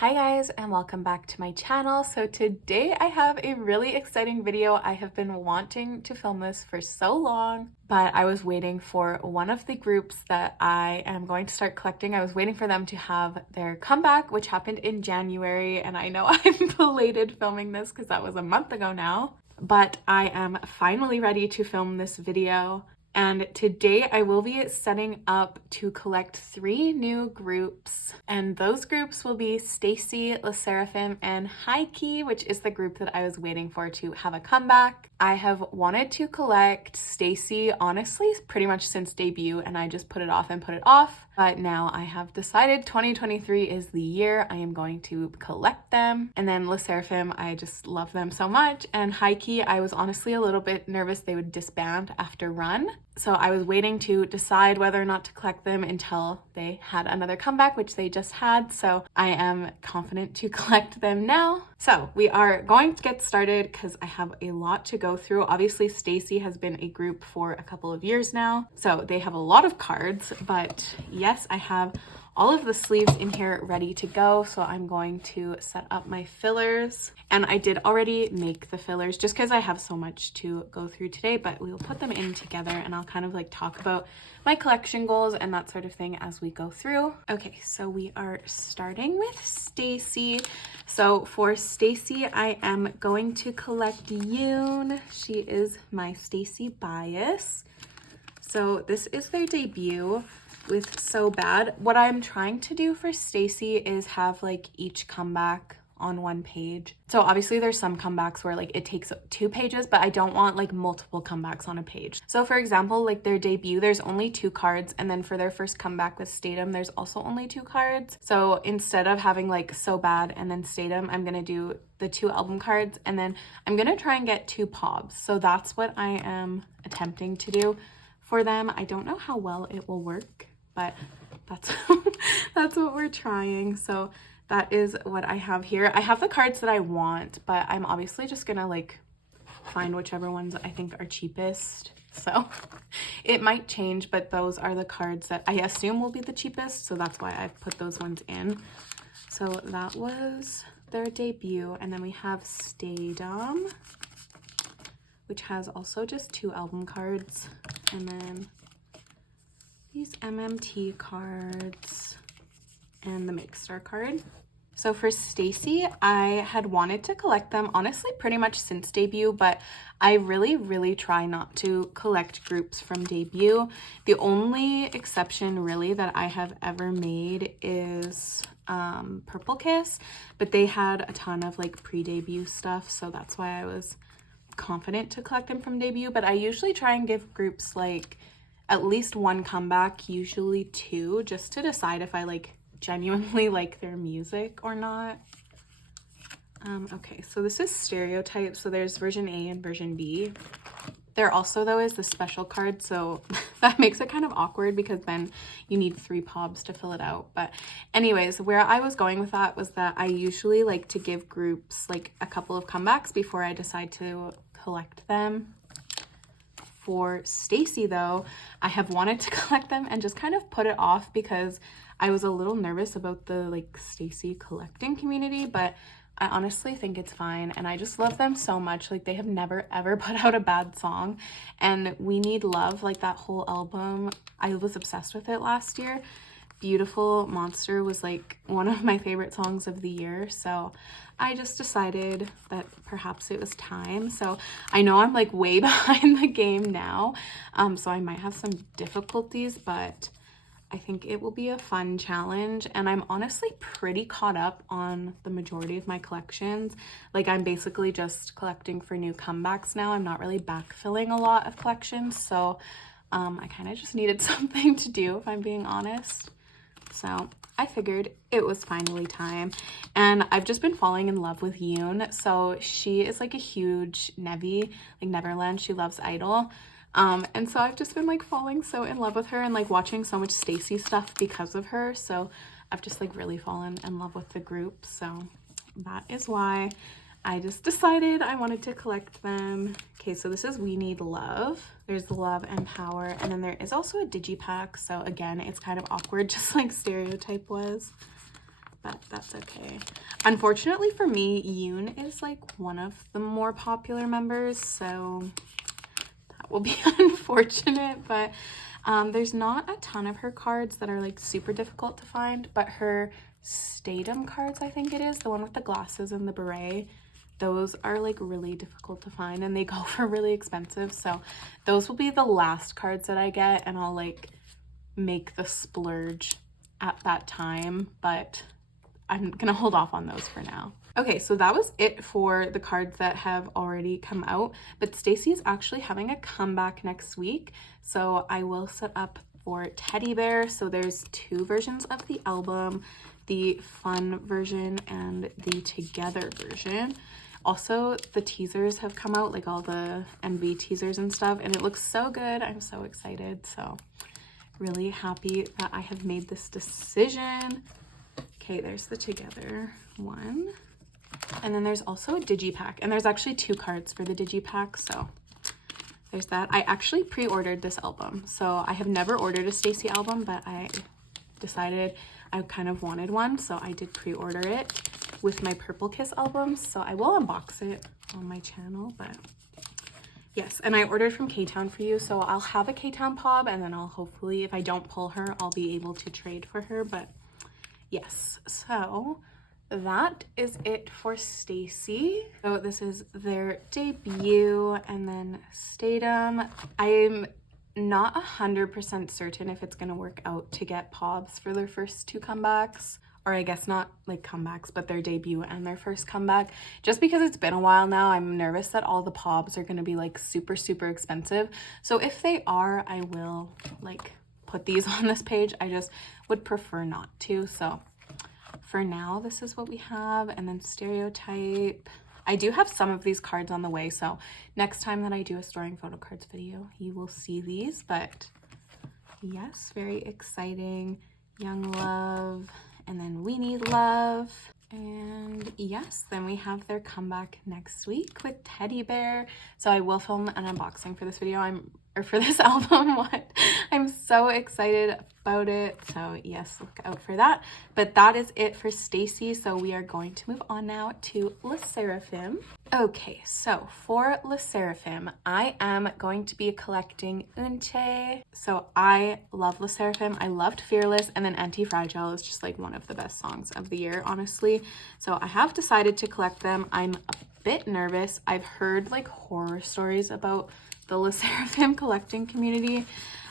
Hi guys, and welcome back to my channel. So today I have a really exciting video. I have been wanting to film this for so long, but I was waiting for one of the groups that I am going to start collecting. I was waiting for them to have their comeback, which happened in January, and I know I'm belated filming this because that was a month ago now, but I am finally ready to film this video. And today I will be setting up to collect 3 new groups, and those groups will be Stayc, Sserafim, and H1-KEY, which is the group that I was waiting for to have a comeback. I have wanted to collect Stayc honestly pretty much since debut, and I just put it off and put it off. But now I have decided 2023 is the year I am going to collect them. And then Sserafim, I just love them so much. And H1-KEY, I was honestly a little bit nervous they would disband after Run. So I was waiting to decide whether or not to collect them until they had another comeback, which they just had. So I am confident to collect them now. So we are going to get started because I have a lot to go through. Obviously, Stayc has been a group for a couple of years now, so they have a lot of cards, but yes, I have all of the sleeves in here ready to go. So I'm going to set up my fillers, and I did already make the fillers just because I have so much to go through today, but we will put them in together and I'll kind of like talk about my collection goals and that sort of thing as we go through. Okay, so we are starting with Stayc. So for Stayc, I am going to collect Yoon. She is my Stayc bias. So this is their debut with So Bad. What I'm trying to do for Stayc is have like each comeback on one page. So obviously there's some comebacks where like it takes 2 pages, but I don't want like multiple comebacks on a page. So for example, like their debut, there's only 2 cards, and then for their first comeback with Stayc, there's also only 2 cards. So instead of having like So Bad and then Stayc, I'm gonna do the 2 album cards, and then I'm gonna try and get 2 pobs. So that's what I am attempting to do for them. I don't know how well it will work, but that's that's what we're trying. So that is what I have here. I have the cards that I want, but I'm obviously just gonna like find whichever ones I think are cheapest. So it might change, but those are the cards that I assume will be the cheapest, so that's why I've put those ones in. So that was their debut, and then we have Stayc, which has also just 2 album cards, and then these MMT cards and the Makestar card. So for Stayc, I had wanted to collect them honestly pretty much since debut, but I really try not to collect groups from debut. The only exception really that I have ever made is Purple Kiss, but they had a ton of like pre-debut stuff, so that's why I was confident to collect them from debut. But I usually try and give groups like at least 1 comeback, usually 2, just to decide if I like genuinely like their music or not. Okay, so this is Stereotype. So there's version A and version B. There also though is the special card, so that makes it kind of awkward because then you need 3 pobs to fill it out. But anyways, where I was going with that was that I usually like to give groups like a couple of comebacks before I decide to collect them. For Stayc though, I have wanted to collect them and just kind of put it off because I was a little nervous about the like Stayc collecting community, but I honestly think it's fine, and I just love them so much. Like they have never ever put out a bad song, and We Need Love, like that whole album, I was obsessed with it last year. Beautiful Monster was like one of my favorite songs of the year, so I just decided that perhaps it was time. So I know I'm like way behind the game now, so I might have some difficulties, but I think it will be a fun challenge, and I'm honestly pretty caught up on the majority of my collections. Like I'm basically just collecting for new comebacks now. I'm not really backfilling a lot of collections, so I kind of just needed something to do, if I'm being honest. So I figured it was finally time, and I've just been falling in love with Yoon. So she is like a huge Nevi, like Neverland. She loves Idol. And so I've just been like falling so in love with her and like watching so much Stayc stuff because of her. So I've just like really fallen in love with the group. So that is why I just decided I wanted to collect them. Okay, so this is We Need Love. There's Love and Power, and then there is also a digipack. So again, it's kind of awkward, just like Stereotype was. but that's okay. Unfortunately for me, Yoon is like one of the more popular members, so that will be unfortunate, but there's not a ton of her cards that are like super difficult to find, but her Stayc cards, I think it is, the one with the glasses and the beret, those are like really difficult to find and they go for really expensive. So those will be the last cards that I get, and I'll like make the splurge at that time, but I'm gonna hold off on those for now. Okay, so that was it for the cards that have already come out, but Stacey is actually having a comeback next week, so I will set up for Teddy Bear. So there's two versions of the album, the fun version and the together version. Also, the teasers have come out, like all the MV teasers and stuff, and it looks so good. I'm so excited. So really happy that I have made this decision. Okay, there's the together one. And then there's also a digipack, and there's actually two cards for the digipack, so there's that. I actually pre-ordered this album, so I have never ordered a Stacey album, but I decided I kind of wanted one, so I did pre-order it with my Purple Kiss albums, so I will unbox it on my channel. But yes, and I ordered from K-Town for you, so I'll have a K-Town pop, and then I'll hopefully, if I don't pull her, I'll be able to trade for her. But yes, so that is it for Stacey. So this is their debut, and then Stayc. I'm not 100% certain if it's gonna work out to get Pobs for their first two comebacks, or I guess not like comebacks, but their debut and their first comeback. Just because it's been a while now, I'm nervous that all the Pobs are gonna be like super expensive. So if they are, I will like put these on this page. I just would prefer not to. So for now, this is what we have. And then Stereotype. I do have some of these cards on the way, so next time that I do a storing photo cards video, you will see these. But yes, very exciting. Young Love, and then We Need Love. And yes, then we have their comeback next week with Teddy Bear. So I will film an unboxing for this video. For this album. I'm so excited about it. So yes, look out for that. But that is it for Stacey. So we are going to move on now to Sserafim. Okay, so for Sserafim, I am going to be collecting Unche. So I love Sserafim. I loved Fearless, and then Anti-Fragile is just like one of the best songs of the year, honestly. So I have decided to collect them. I'm a bit nervous. I've heard like horror stories about the Sserafim collecting community,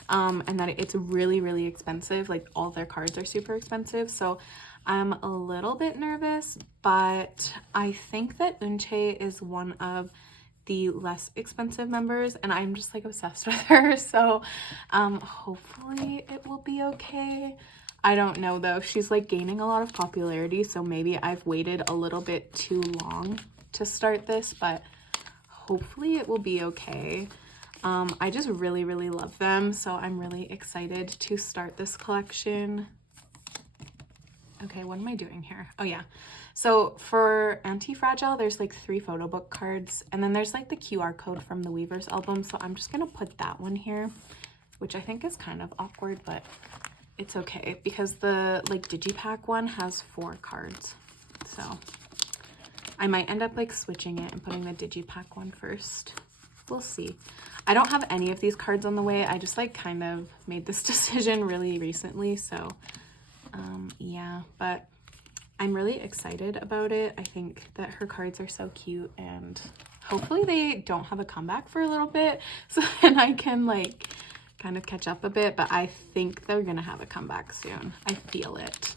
and that it's really expensive. Like all their cards are super expensive, so I'm a little bit nervous, but I think that Unche is one of the less expensive members, and I'm just like obsessed with her, so hopefully it will be okay. I don't know though, she's like gaining a lot of popularity, so maybe I've waited a little bit too long to start this, but hopefully it will be okay. I just really love them, so I'm really excited to start this collection. Okay, what am I doing here? Oh yeah, so for Anti-Fragile, there's like 3 photo book cards, and then there's like the QR code from the Weavers album, so I'm just gonna put that one here, which I think is kind of awkward, but it's okay because the like digipack one has 4 cards, so I might end up like switching it and putting the digipack one first. We'll see. I don't have any of these cards on the way. I just like kind of made this decision really recently, so yeah, but I'm really excited about it. I think that her cards are so cute, and hopefully they don't have a comeback for a little bit, so then I can like kind of catch up a bit, but I think they're gonna have a comeback soon. I feel it.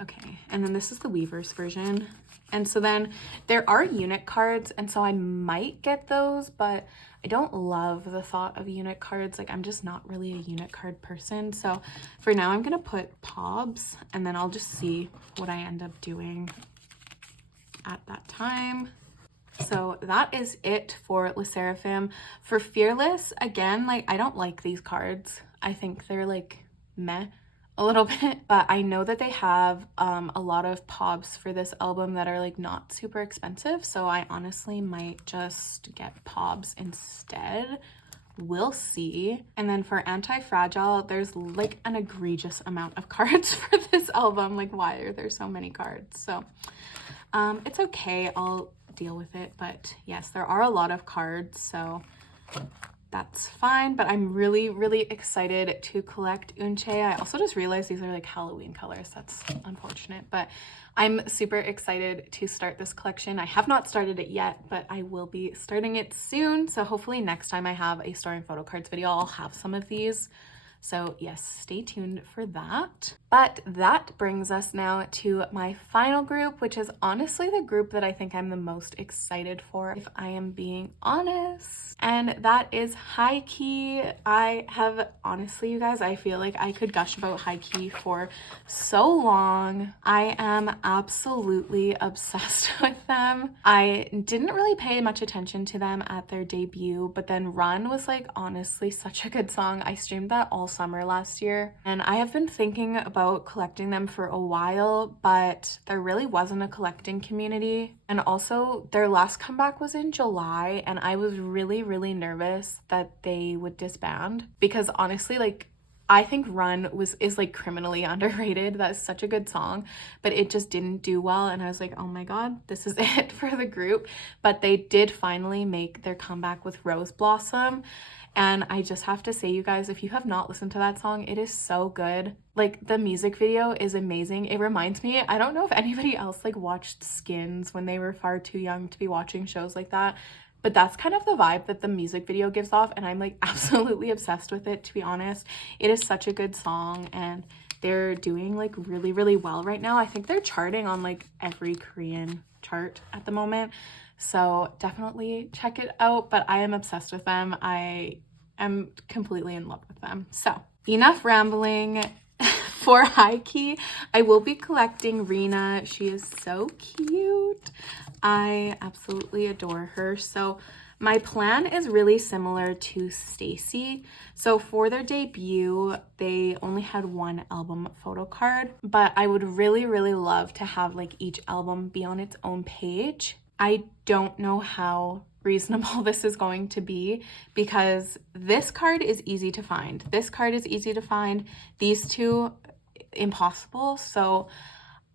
Okay, and then this is the Weavers version. And so then there are unit cards, and so I might get those, but I don't love the thought of unit cards. Like I'm just not really a unit card person. So for now I'm gonna put Pobs, and then I'll just see what I end up doing at that time. So that is it for Sserafim. For Fearless, again, like I don't like these cards. I think they're like meh a little bit, but I know that they have a lot of Pobs for this album that are like not super expensive, so I honestly might just get Pobs instead. we'll see. And then for Anti-Fragile, there's like an egregious amount of cards for this album. Like, why are there so many cards? So it's okay, I'll deal with it. But yes, there are a lot of cards, so that's fine. But I'm really, really excited to collect H1-KEY. I also just realized these are like Halloween colors. That's unfortunate, but I'm super excited to start this collection. I have not started it yet, but I will be starting it soon. So hopefully next time I have a storing photo cards video, I'll have some of these. So yes, stay tuned for that. But that brings us now to my final group, which is honestly the group that I think I'm the most excited for, if I am being honest. And that is H1-KEY. I have, honestly, you guys, I feel like I could gush about H1-KEY for so long. I am absolutely obsessed with them. I didn't really pay much attention to them at their debut, but then Run was like honestly such a good song. I streamed that all summer last year, and I have been thinking about collecting them for a while, but there really wasn't a collecting community. And also their last comeback was in July, and I was really, really nervous that they would disband, because honestly, like, I think Run is like criminally underrated. That's such a good song, but it just didn't do well. And I was like, oh my God, this is it for the group. But they did finally make their comeback with Rose Blossom. And I just have to say, you guys, if you have not listened to that song, it is so good. Like, the music video is amazing. It reminds me, I don't know if anybody else like watched Skins when they were far too young to be watching shows like that, but that's kind of the vibe that the music video gives off, and I'm like absolutely obsessed with it, to be honest. It is such a good song, and they're doing like really, really well right now. I think they're charting on like every Korean chart at the moment, so definitely check it out. But I am obsessed with them. I am completely in love with them. So enough rambling. For H1-KEY, I will be collecting Rina. She is so cute. I absolutely adore her. So my plan is really similar to Stayc. So for their debut, they only had one album photo card, but I would really, really love to have like each album be on its own page. I don't know how reasonable this is going to be, because this card is easy to find. This card is easy to find. These two, impossible. So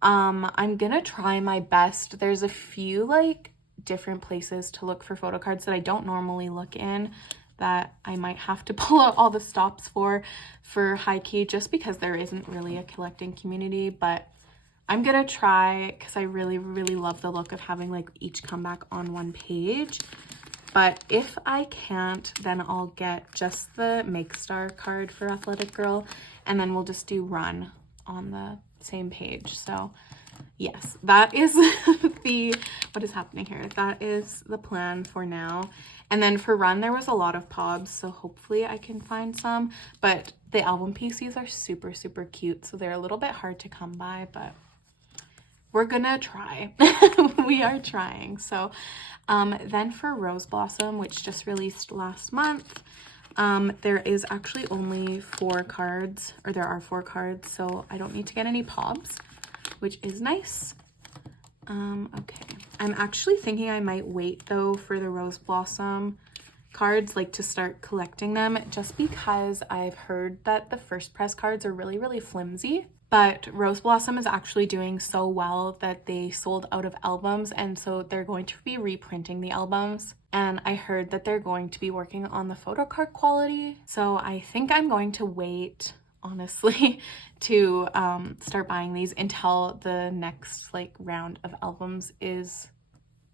I'm gonna try my best. There's a few like different places to look for photo cards that I don't normally look in, that I might have to pull out all the stops for H1-KEY, just because there isn't really a collecting community. But I'm gonna try, because I really, really love the look of having like each comeback on one page. But if I can't, then I'll get just the Make Star card for Athletic Girl, and then we'll just do Run on the same page. So yes, that is what is happening here. That is the plan for now. And then for Run, there was a lot of pobs, so hopefully I can find some. But the album PCs are super, super cute, so they're a little bit hard to come by, but we're gonna try. We are trying. So then for Rose Blossom, which just released last month, there is actually only 4 cards, or there are 4 cards, so I don't need to get any pobs, which is nice. Okay, I'm actually thinking I might wait though for the Rose Blossom cards, like to start collecting them, just because I've heard that the first press cards are really, really flimsy. But Rose Blossom is actually doing so well that they sold out of albums, and so they're going to be reprinting the albums. And I heard that they're going to be working on the photo card quality. So I think I'm going to wait, honestly, to start buying these until the next like round of albums is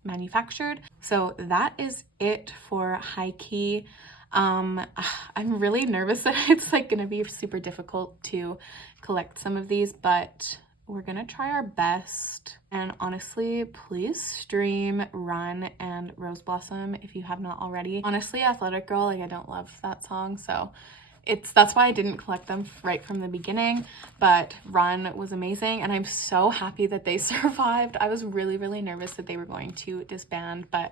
manufactured. So that is it for H1-KEY. I'm really nervous that it's like gonna be super difficult to collect some of these, but we're gonna try our best. And honestly, please stream Run and Rose Blossom if you have not already. Honestly, Athletic Girl, like, I don't love that song, so that's why I didn't collect them right from the beginning, but Run was amazing and I'm so happy that they survived. I was really nervous that they were going to disband, but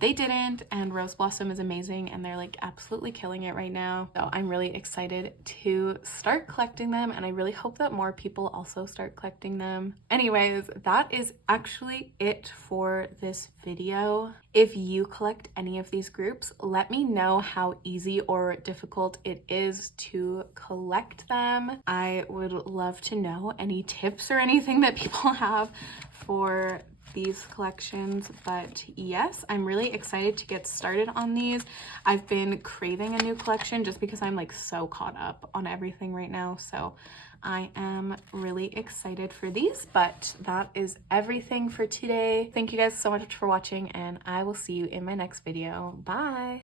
they didn't, and Rose Blossom is amazing and they're like absolutely killing it right now. So I'm really excited to start collecting them, and I really hope that more people also start collecting them. Anyways, that is actually it for this video. If you collect any of these groups, let me know how easy or difficult it is to collect them. I would love to know any tips or anything that people have for these collections. But yes, I'm really excited to get started on these. I've been craving a new collection just because I'm like so caught up on everything right now, so I am really excited for these. But that is everything for today. Thank you guys so much for watching, and I will see you in my next video. Bye.